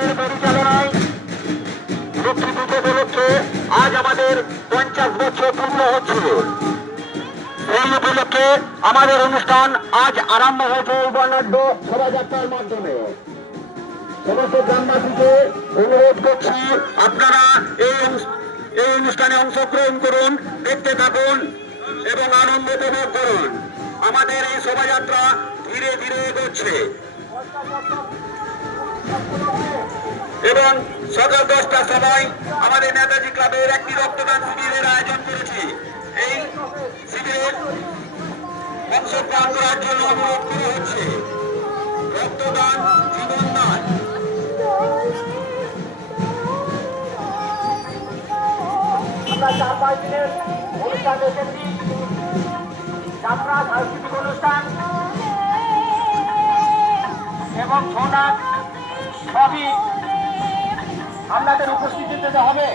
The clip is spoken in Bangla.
সরকারের পরিচালনায় লক্ষ্মী পুজো উপলক্ষে আজ আমাদের 50 বছর পূর্ণ হচ্ছে। এই উপলক্ষে আমাদের অনুষ্ঠান আজ আরম্ভ হয়েছে এই বর্ণাঢ্য শোভাযাত্রার মাধ্যমে। সমস্ত গ্রামবাসীকে অনুরোধ করছি, আপনারা এই অনুষ্ঠানে অংশগ্রহণ করুন, দেখতে থাকুন এবং আনন্দ উপভোগ করুন। আমাদের এই শোভাযাত্রা ধীরে ধীরে এগোচ্ছে এবং সকাল 10টার সময় আমাদের নেতাজি ক্লাবের একটি রক্তদান শিবিরের আয়োজন করেছি। এই শিবিরের অংশগ্রহণ করার জন্য অনুরোধ করা হচ্ছে। রক্তদান জীবনদান। আমরা 4-5 দিনের অনুষ্ঠান দেখেছি, যাত্রা, সাংস্কৃতিক অনুষ্ঠান এবং ছৌ নাচ সবই আপনাদের উপস্থিতিতে হবে।